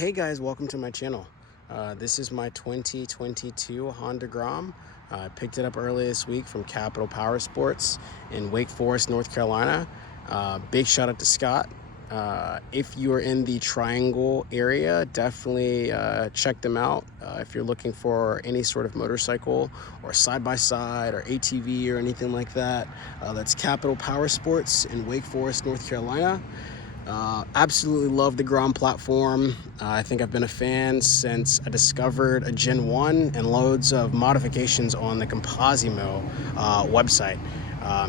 Hey guys, welcome to my channel. This is my 2022 Honda Grom. I picked it up early this week from Capital Power Sports in Wake Forest, North Carolina. Big shout out to Scott. If you are in the Triangle area, definitely check them out. If you're looking for any sort of motorcycle or side-by-side or ATV or anything like that, that's Capital Power Sports in Wake Forest, North Carolina. Absolutely love the Grom platform. I think I've been a fan since I discovered a Gen 1 and loads of modifications on the Composimo website.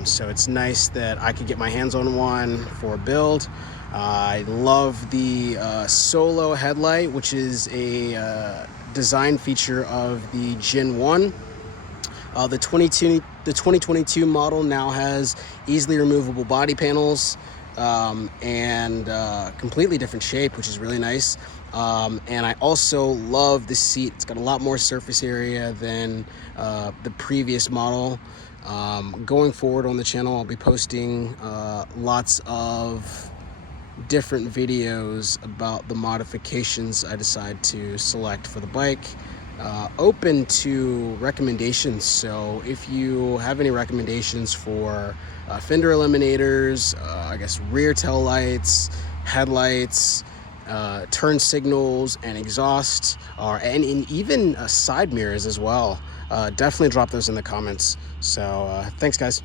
So it's nice that I could get my hands on one for a build. I love the solo headlight, which is a design feature of the Gen 1. The 2022 model now has easily removable body panels and completely different shape, which is really nice. And I also love the seat. It's got a lot more surface area than the previous model. Going forward on the channel, I'll be posting lots of different videos about the modifications I decide to select for the bike. Open to recommendations, so if you have any recommendations for fender eliminators, I guess rear tail lights, headlights, turn signals and exhaust, and even side mirrors as well, definitely drop those in the comments. So thanks guys.